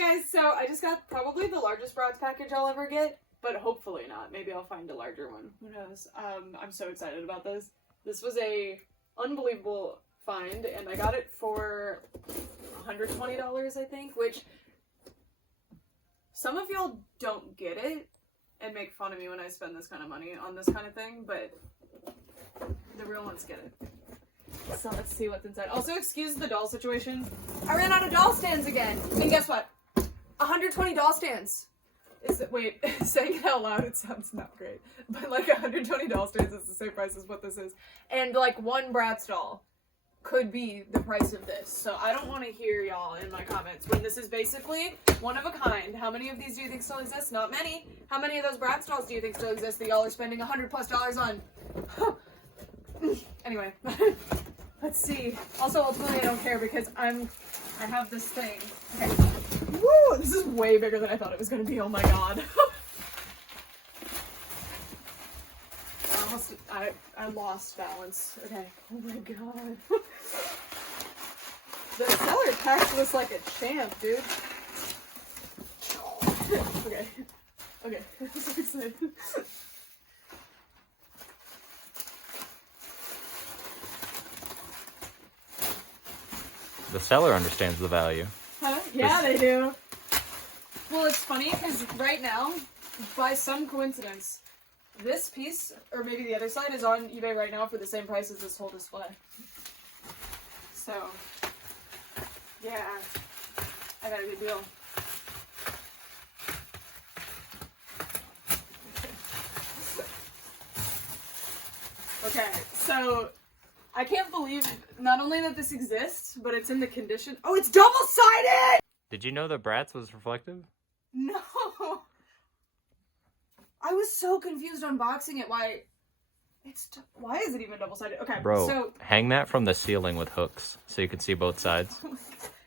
guys, so I just got probably the largest Bratz package I'll ever get, but hopefully not. Maybe I'll find a larger one. Who knows? I'm so excited about this. This was a unbelievable find, and I got it for $120, I think, which some of y'all don't get it and make fun of me when I spend this kind of money on this kind of thing, but the real ones get it. So let's see what's inside. Also, excuse the doll situation. I ran out of doll stands again. And guess what? 120 doll stands. Wait, saying it out loud, it sounds not great. But like 120 doll stands is the same price as what this is. And like one Bratz doll could be the price of this. So I don't want to hear y'all in my comments when this is basically one of a kind. How many of these do you think still exist? Not many. How many of those Bratz dolls do you think still exist that y'all are spending $100+ on? Anyway, let's see. Also, ultimately, I don't care because I have this thing. Okay. Woo! This is way bigger than I thought it was going to be. Oh my god. I lost balance. Okay. Oh my god. The seller packed this like a champ, dude. Okay. Okay. I'm so excited. The seller understands the value. Huh? Yeah, they do. Well, it's funny because right now, by some coincidence, this piece, or maybe the other side, is on eBay right now for the same price as this whole display. So, yeah, I got a good deal. Okay, so I can't believe not only that this exists, but it's in the condition. Oh, it's double-sided! Did you know the Bratz was reflective? No! I was so confused unboxing it. Why is it even double-sided? Okay, Bro, so hang that from the ceiling with hooks so you can see both sides.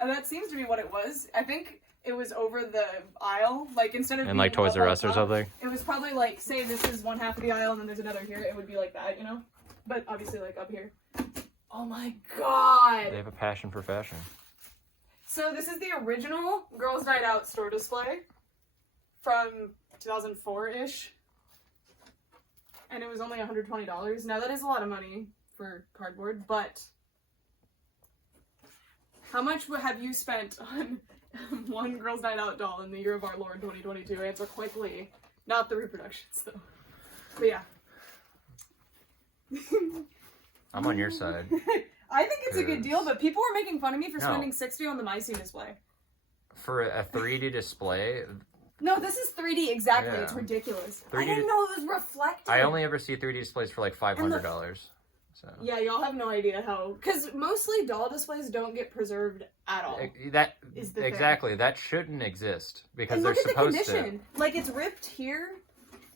and that seems to be what it was. I think it was over the aisle, like instead of And like Toys R Us or something? It was probably like, say this is one half of the aisle and then there's another here. It would be like that, you know? But obviously like up here. Oh my god! They have a passion for fashion. So this is the original Girls' Night Out store display from 2004-ish. And it was only $120. Now that is a lot of money for cardboard, but how much have you spent on one Girls' Night Out doll in the year of our Lord 2022? Answer quickly. Not the reproductions though. But yeah. I'm on your side. I think it's a good deal, but people were making fun of me for spending $60 on the My Scene display. For a 3D display? No, this is 3D, exactly. Yeah. It's ridiculous. I didn't know it was reflective. I only ever see 3D displays for like $500. So. Yeah, y'all have no idea how... Because mostly doll displays don't get preserved at all. That is the exactly. Thing. That shouldn't exist because they're supposed to. Look at the condition. Like, it's ripped here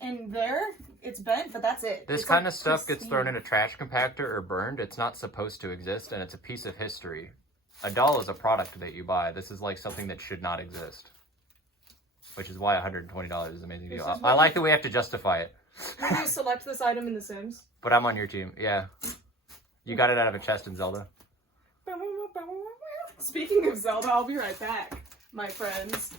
and there. It's bent, but that's it. This kind of stuff gets thrown in a trash compactor or burned. It's not supposed to exist, and it's a piece of history. A doll is a product that you buy. This is like something that should not exist. Which is why $120 is an amazing deal. I like that we have to justify it. Would you select this item in The Sims? But I'm on your team, yeah. You got it out of a chest in Zelda. Speaking of Zelda, I'll be right back, my friends.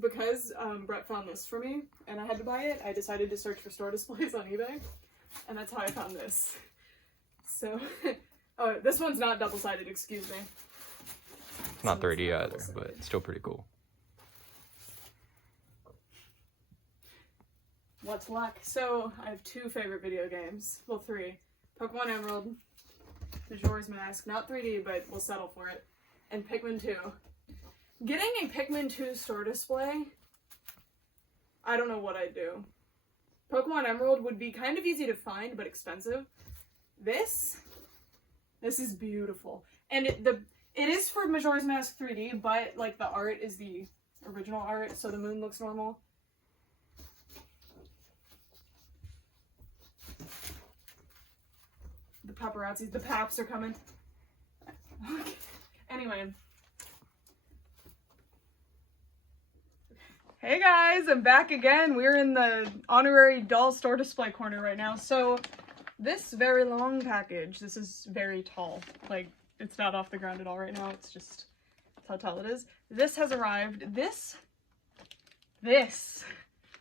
Because Brett found this for me, and I had to buy it, I decided to search for store displays on eBay, and that's how I found this. So, oh, this one's not double-sided, excuse me. It's not 3D either, but it's still pretty cool. What's luck? So, I have two favorite video games. Well, three. Pokemon Emerald, Majora's Mask, not 3D, but we'll settle for it, and Pikmin 2. Getting a Pikmin 2 store display, I don't know what I'd do. Pokemon Emerald would be kind of easy to find, but expensive. This is beautiful. And it is for Majora's Mask 3D, but like the art is the original art, so the moon looks normal. The paparazzis, the paps are coming. Anyway. Hey guys, I'm back again. We're in the honorary doll store display corner right now. So this very long package. This is very tall. Like, it's not off the ground at all right now. It's just that's how tall it is. This has arrived. This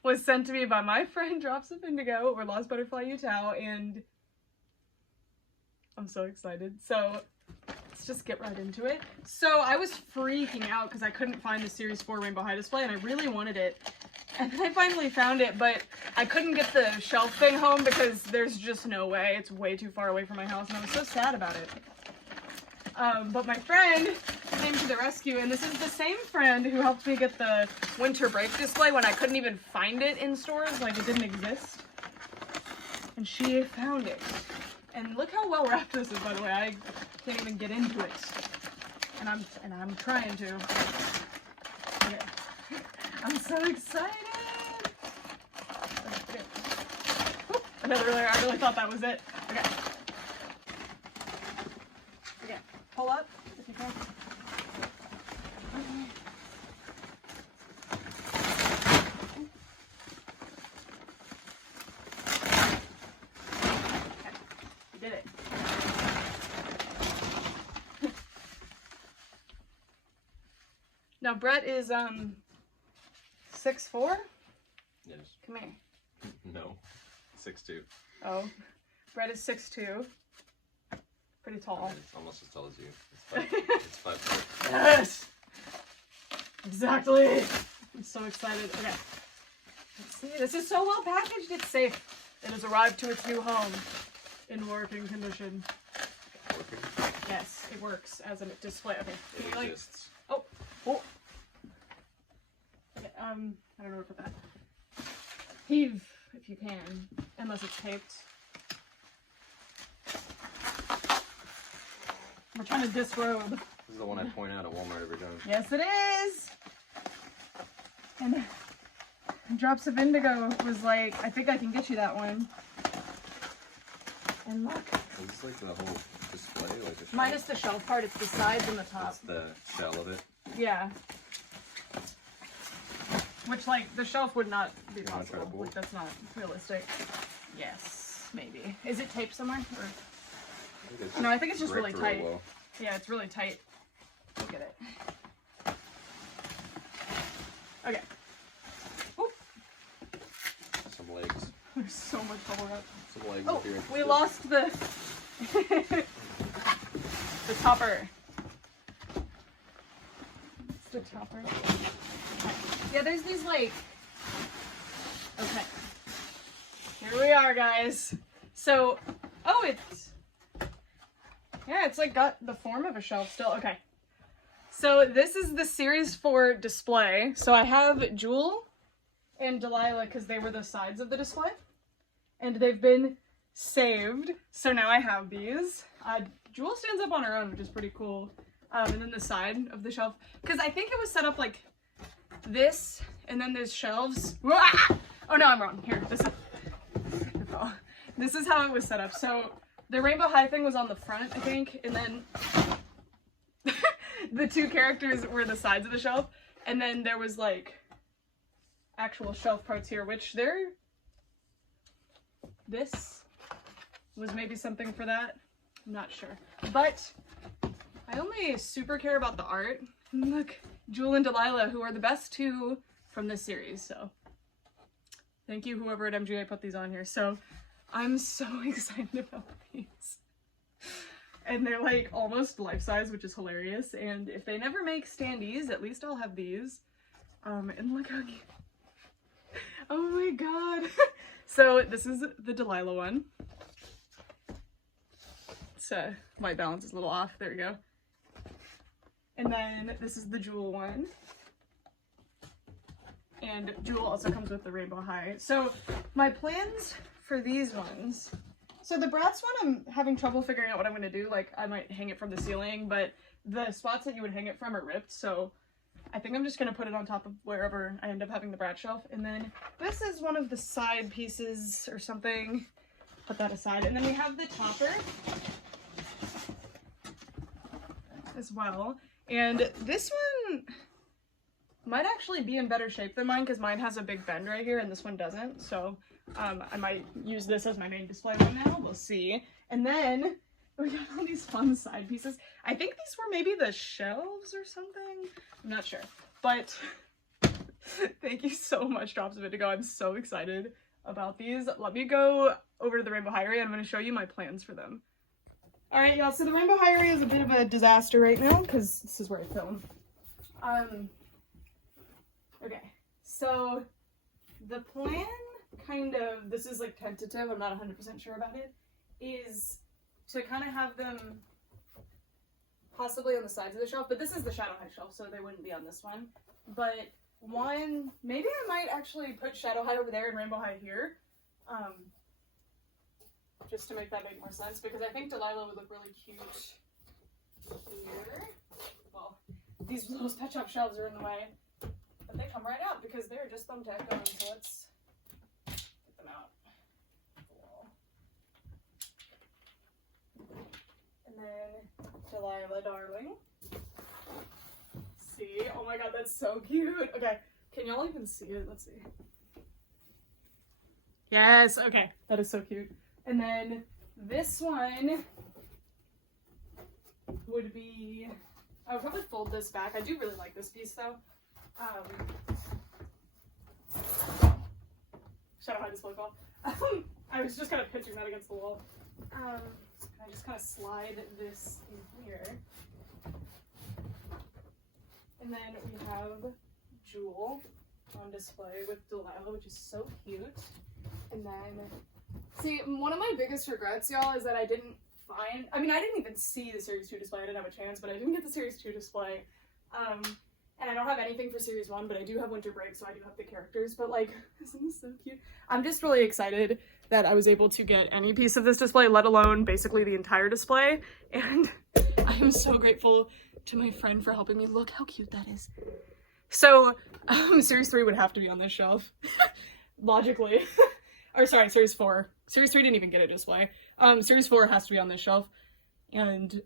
was sent to me by my friend Drops of Indigo, or Lost Butterfly Utah, and I'm so excited. So let's just get right into it. So I was freaking out because I couldn't find the Series 4 Rainbow High display, and I really wanted it. And then I finally found it, but I couldn't get the shelf thing home because there's just no way. It's way too far away from my house, and I was so sad about it. But my friend came to the rescue, and this is the same friend who helped me get the winter break display when I couldn't even find it in stores, like it didn't exist. And she found it. And look how well wrapped this is, by the way. I can't even get into it. And I'm trying to. Okay. I'm so excited! Okay. Whoop, another layer. I really thought that was it. Okay. Okay. Pull up if you can. Okay. We did it. Now Brett is 6'4"? Yes. Come here. No. 6'2". Oh. Brett is 6'2". Pretty tall. It's almost as tall as you. It's 5'4". Yes! Exactly! I'm so excited. Okay. Let's see. This is so well packaged, it's safe. It has arrived to its new home in working condition. Working. Yes, it works as a display. Okay. Can you, It like... exists. Oh! Oh! Okay, I don't know where to put that. Heave, if you can. Unless it's taped. We're trying to disrobe. This is the one I point out at Walmart every time. Yes, it is! And Drops of Indigo was like, I think I can get you that one. And look. Is this like the whole display? Like the shelf? Minus the shelf part, it's the sides and the top. That's the shell of it. Yeah. Which, like, the shelf would not be You wanna try possible. to Like, that's not realistic. Yes, maybe. Is it taped somewhere? Or... No, I think it's just really tight. Well. Yeah, it's really tight. Look at it. Okay. Oop. Some legs. There's so much bubble wrap. Some legs Oh, if you're we interested. lost the the topper. It's the topper. Okay. Yeah, there's these like. Okay. Here we are, guys. So, oh, it's. Yeah, it's like got the form of a shelf still. Okay. So this is the Series 4 display. So I have Jewel and Delilah because they were the sides of the display. And they've been saved. So now I have these. Jewel stands up on her own, which is pretty cool. And then the side of the shelf. Because I think it was set up like this, and then there's shelves. Ah! Oh no, I'm wrong. Here, this is how it was set up. So the Rainbow High thing was on the front, I think, and then the two characters were the sides of the shelf, and then there was like actual shelf parts here, which this was maybe something for that. I'm not sure. But I only super care about the art. Look, Jewel and Delilah, who are the best two from this series, so thank you whoever at MGA put these on here. So I'm so excited about these. And they're like almost life-size, which is hilarious. And if they never make standees, at least I'll have these. And look how cute. Oh my god. So this is the Delilah one. So my balance is a little off. There we go. And then this is the Jewel one. And Jewel also comes with the Rainbow High. So my plans for these ones. So the Bratz one, I'm having trouble figuring out what I'm going to do. Like, I might hang it from the ceiling, but the spots that you would hang it from are ripped. So I think I'm just going to put it on top of wherever I end up having the Bratz shelf. And then this is one of the side pieces or something. Put that aside. And then we have the topper as well. And this one might actually be in better shape than mine because mine has a big bend right here and this one doesn't. So I might use this as my main display one now. We'll see. And then we got all these fun side pieces. I think these were maybe the shelves or something. I'm not sure. But thank you so much, Drops of Indigo. I'm so excited about these. Let me go over to the Rainbow High Area. I'm going to show you my plans for them. All right, y'all. So the Rainbow High Area is a bit of a disaster right now because this is where I film. Okay. So the plan, kind of, this is like tentative. I'm not 100% sure about it. Is to kind of have them possibly on the sides of the shelf, but this is the Shadow High shelf, so they wouldn't be on this one. But one, maybe I might actually put Shadow High over there and Rainbow High here, just to make that make more sense, because I think Delilah would look really cute here. Well, these little pet shop shelves are in the way, but they come right out because they're just thumbtacked on, so let's get them out. And then Delilah, darling. See? Oh my god, that's so cute. Okay, can y'all even see it? Let's see. Yes, okay, that is so cute. And then this one would be, I would probably fold this back. I do really like this piece though. Shadow High display ball. I was just kind of picturing that against the wall. I just kind of slide this in here. And then we have Jewel on display with Delilah, which is so cute. And then, see, one of my biggest regrets, y'all, is that I didn't find, I didn't even see the Series 2 display. I didn't have a chance, but I didn't get the Series 2 display. And I don't have anything for Series 1, but I do have Winter Break, so I do have the characters. But, like, isn't this so cute? I'm just really excited that I was able to get any piece of this display, let alone basically the entire display. And I am so grateful to my friend for helping me. Look how cute that is. So, Series 3 would have to be on this shelf, logically. Or sorry, Series 4. Series 3 didn't even get a display. Series 4 has to be on this shelf. And,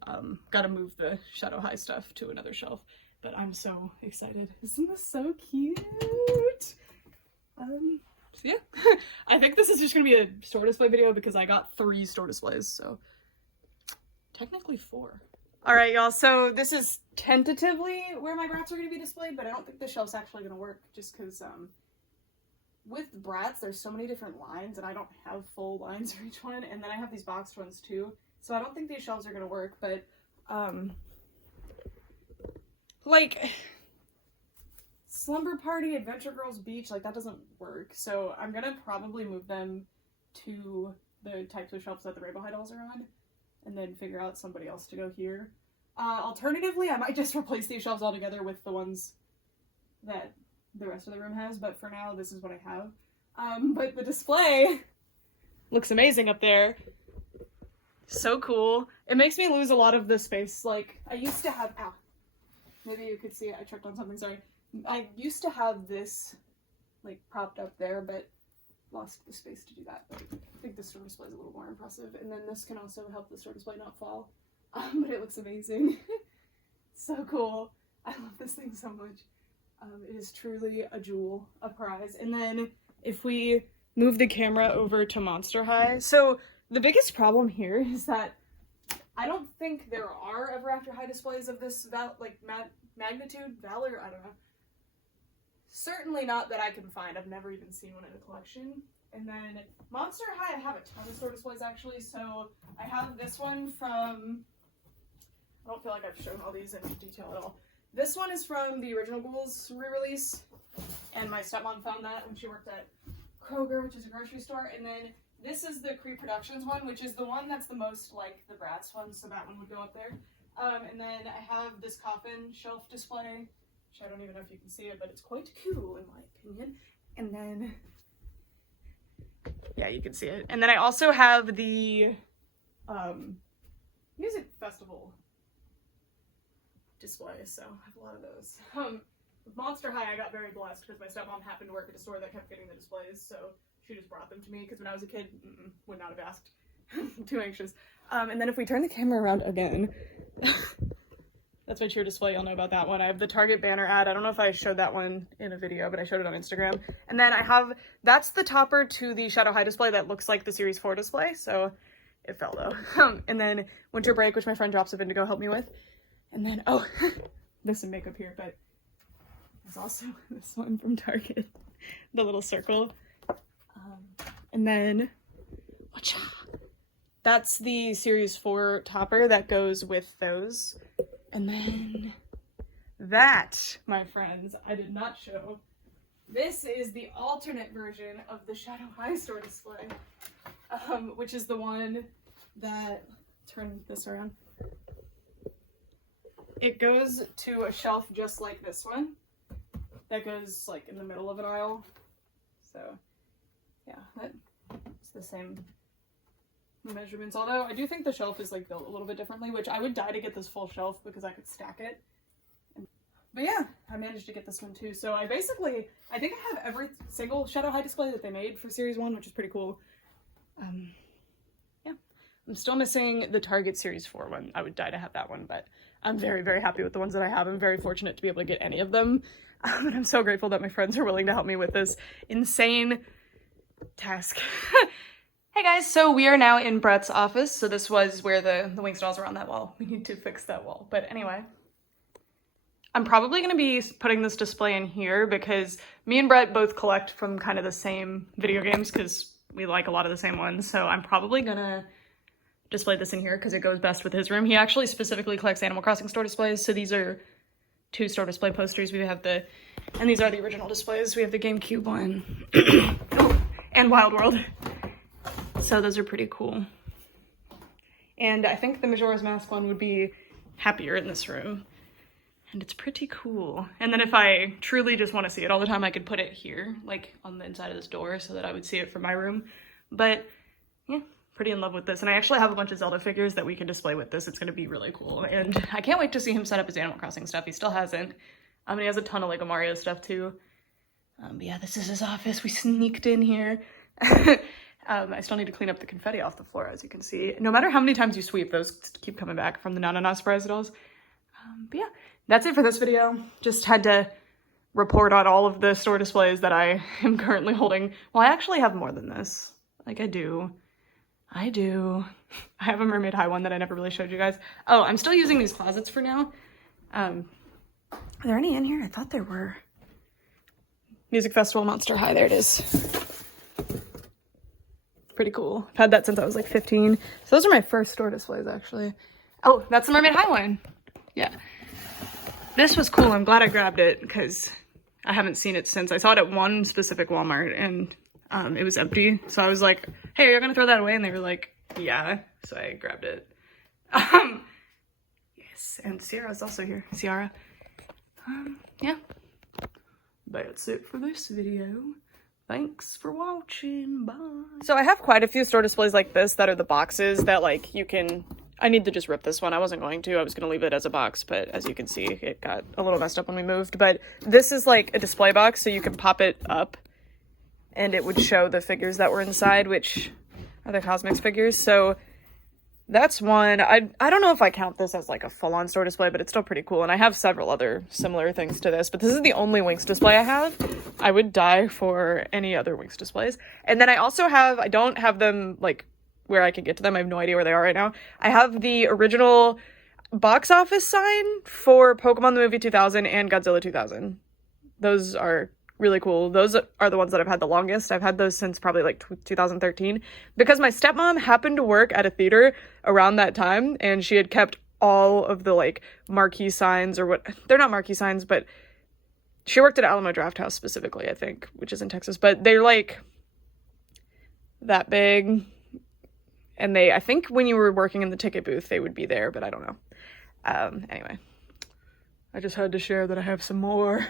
gotta move the Shadow High stuff to another shelf. But I'm so excited. Isn't this so cute? So yeah, I think this is just gonna be a store display video because I got 3 store displays, so technically 4. All right, y'all, so this is tentatively where my Bratz are gonna be displayed, but I don't think the shelf's actually gonna work just because with Bratz, there's so many different lines and I don't have full lines for each one, and then I have these boxed ones too, so I don't think these shelves are gonna work, but like Slumber Party, Adventure Girls Beach, like that doesn't work. So I'm gonna probably move them to the types of shelves that the Rainbow High dolls are on and then figure out somebody else to go here. Alternatively, I might just replace these shelves altogether with the ones that the rest of the room has, but for now, this is what I have. But the display looks amazing up there. So cool. It makes me lose a lot of the space. Like, I used to have, ow. Maybe you could see it. I tripped on something, sorry. I used to have this, like, propped up there, but lost the space to do that. But I think this store display is a little more impressive. And then this can also help the store display not fall. But it looks amazing. So cool. I love this thing so much. It is truly a jewel, a prize. And then if we move the camera over to Monster High. So the biggest problem here is that I don't think there are ever after high displays of this magnitude, valor, I don't know. Certainly not that I can find. I've never even seen one in a collection. And then Monster High, I have a ton of store displays actually. So I have this one from, I don't feel like I've shown all these in detail at all. This one is from the original Ghouls re-release. And my stepmom found that when she worked at Kroger, which is a grocery store. And then this is the Cree Productions one, which is the one that's the most like the Bratz one, so that one would go up there. And then I have this coffin shelf display, which I don't even know if you can see it, but it's quite cool in my opinion. And then, yeah, you can see it. And then I also have the music festival display, so I have a lot of those. With Monster High, I got very blessed because my stepmom happened to work at a store that kept getting the displays, so she just brought them to me because when I was a kid, would not have asked. Too anxious. And then if we turn the camera around again, That's my cheer display. Y'all know about that one. I have the Target banner ad. I don't know if I showed that one in a video, but I showed it on Instagram. And then I have, that's the topper to the Shadow High display that looks like the Series 4 display. So it fell though. And then Winter Break, which my friend Drops of Indigo helped me with. And then, oh, there's some makeup here, but there's also this one from Target. The little circle. And then, whatcha? That's the Series 4 topper that goes with those. And then that, my friends, I did not show. This is the alternate version of the Shadow High store display, which is the one that, turn this around. It goes to a shelf just like this one. That goes like in the middle of an aisle. So yeah, that's the same measurements, although I do think the shelf is like built a little bit differently, which I would die to get this full shelf because I could stack it. But yeah, I managed to get this one too. So I think I have every single Shadow High display that they made for Series 1, which is pretty cool. Yeah, I'm still missing the Target Series 4 one. I would die to have that one, but I'm very, very happy with the ones that I have. I'm very fortunate to be able to get any of them. And I'm so grateful that my friends are willing to help me with this insane task. Hey guys, so we are now in Brett's office. So this was where the wing stalls were on that wall. We need to fix that wall. But anyway, I'm probably going to be putting this display in here because me and Brett both collect from kind of the same video games because we like a lot of the same ones. So I'm probably going to display this in here because it goes best with his room. He actually specifically collects Animal Crossing store displays. So these are 2 store display posters. We have and these are the original displays. We have the GameCube one and Wild World. So those are pretty cool. And I think the Majora's Mask one would be happier in this room. And it's pretty cool. And then if I truly just want to see it all the time, I could put it here, like on the inside of this door so that I would see it from my room. But yeah, pretty in love with this. And I actually have a bunch of Zelda figures that we can display with this. It's going to be really cool. And I can't wait to see him set up his Animal Crossing stuff. He still hasn't. And he has a ton of Lego Mario stuff too. But yeah, this is his office. We sneaked in here. I still need to clean up the confetti off the floor, as you can see. No matter how many times you sweep, those keep coming back from the Nana surprise dolls. But yeah, that's it for this video. Just had to report on all of the store displays that I am currently holding. Well, I actually have more than this. Like, I do. I have a Mermaid High one that I never really showed you guys. Oh, I'm still using these closets for now. Are there any in here? I thought there were. Music Festival Monster High. There it is. Pretty cool. I've had that since I was like 15. So those are my first store displays, actually. Oh, that's the Mermaid High one. Yeah. This was cool. I'm glad I grabbed it because I haven't seen it since. I saw it at one specific Walmart and it was empty. So I was like, hey, you're going to throw that away? And they were like, yeah. So I grabbed it. Yes. And Sierra's also here. Ciara. Yeah. That's it for this video. Thanks for watching. Bye. So I have quite a few store displays like this that are the boxes that like you can, I need to just rip this one. I wasn't going to. I was going to leave it as a box, but as you can see, it got a little messed up when we moved. But this is like a display box, so you can pop it up and it would show the figures that were inside, which are the Cosmics figures. So that's one. I don't know if I count this as like a full-on store display, but it's still pretty cool. And I have several other similar things to this, but this is the only Winx display I have. I would die for any other Winx displays. And then I also have, I don't have them like where I can get to them. I have no idea where they are right now. I have the original box office sign for Pokemon the Movie 2000 and Godzilla 2000. Those are really cool. Those are the ones that I've had the longest. I've had those since probably like 2013 because my stepmom happened to work at a theater around that time and she had kept all of the like marquee signs or what, they're not marquee signs, but she worked at Alamo Drafthouse specifically, I think, which is in Texas, but they're like that big. And I think when you were working in the ticket booth, they would be there, but I don't know. Anyway, I just had to share that I have some more.